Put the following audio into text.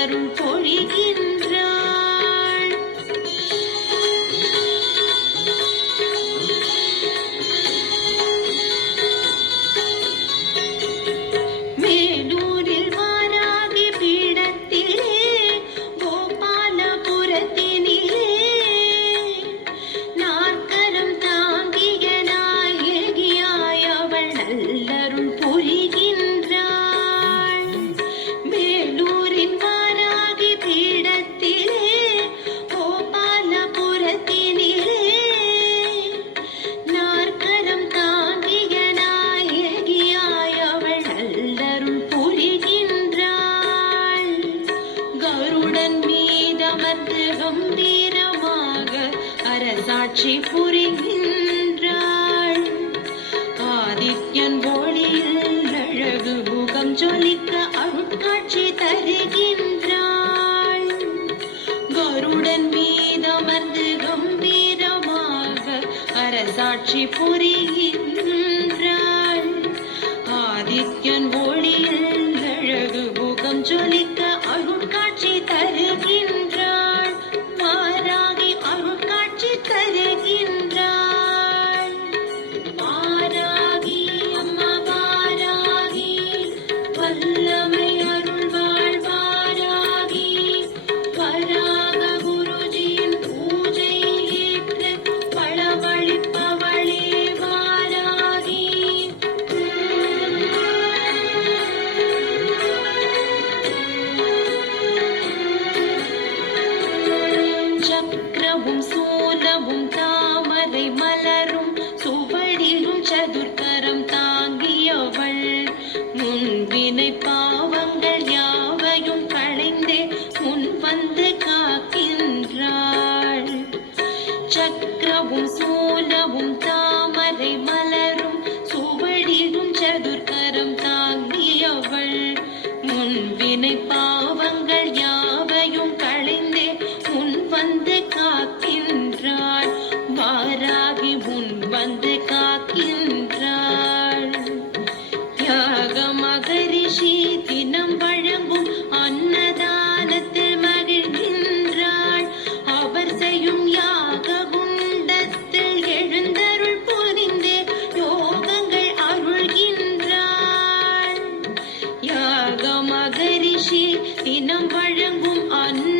திருவருள் பொழிகின்றாள் கருடன் மீதமர்ந்து கம்பீரமாக அரசாட்சி புரிகின்றாள். ஆதித்யன் ஒளியில் அழகு முகம் ஜொலிக்க அருட்காட்சி தருகின்றாள். கருடன் மீதமர்ந்து கம்பீரமாக அரசாட்சி புரிகின்றாள். ஆதித்யன் ஒளியில் அழகு முகம் ஜொலி மாதும் சூலமும் தாமரை மலரும் சுவடியும் சதுர்கரம் தாங்கியவள். முன்வினை பாவங்கள் யாவையும் களைந்தே முன் வந்து காக்கின்றாள். சக்கரவும் சூலமும் தாமரை மலரும் சுவடியும் சதுர்கரம் தாங்கியவள். முன்வினை பா மகிழ்ச்சி. தினம் வழங்கும் அன்பு.